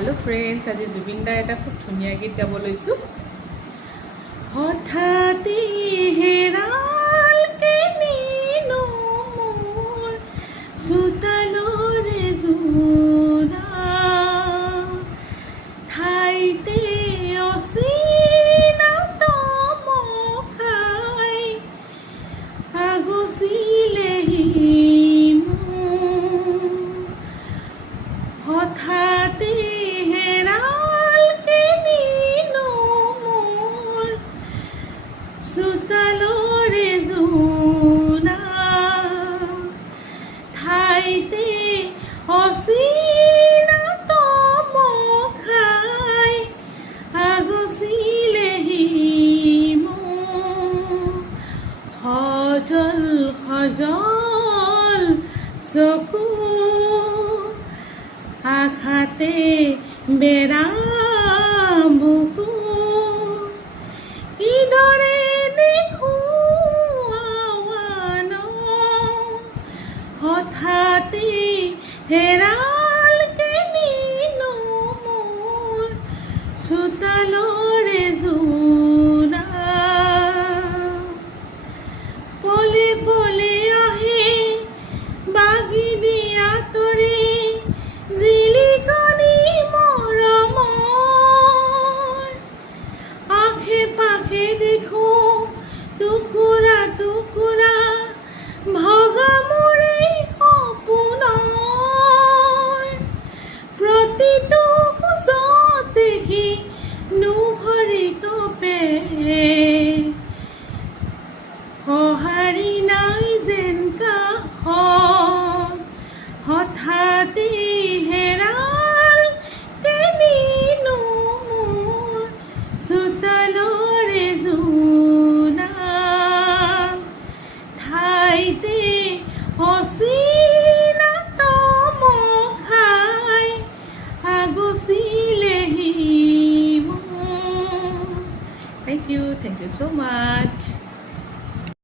Hello friends, आज जुबिन दार এটা খুব ধুনীয়া গীত গাব লৈছো। হঠাতে হেৰাল কেনিনো মোৰ চোতালৰে জোৰা ঠাইতে অচিনাত মখাই আগচিলেহি মোৰ হঠাতে চোতালৰে জোনা ঠাইতে অচিনাত মখাই আগচিলেহি মোৰ সজল সজল চকু আঘাতে বেৰা বুকু কিদৰে হঠাতে হেৰাল কেনিনো মোৰ চোতালৰে জোনা পলে পলে আহে বাগি দিয়া তৰে জিলিকনি মৰমৰ আশে পাশে দেখো টুকুৰা টুকুৰা ভগা মোৰে সপোনৰ প্ৰতিটো খোজত দেখি নুভৰি কপে সঁহাৰি নাই যেন কাষত হঠাতে হেৰাল কেনিনো মোৰ চোতালৰে জোনা ঠাইতে অচিনাত মখাই আগচিলেহি মোৰ। Thank you so much.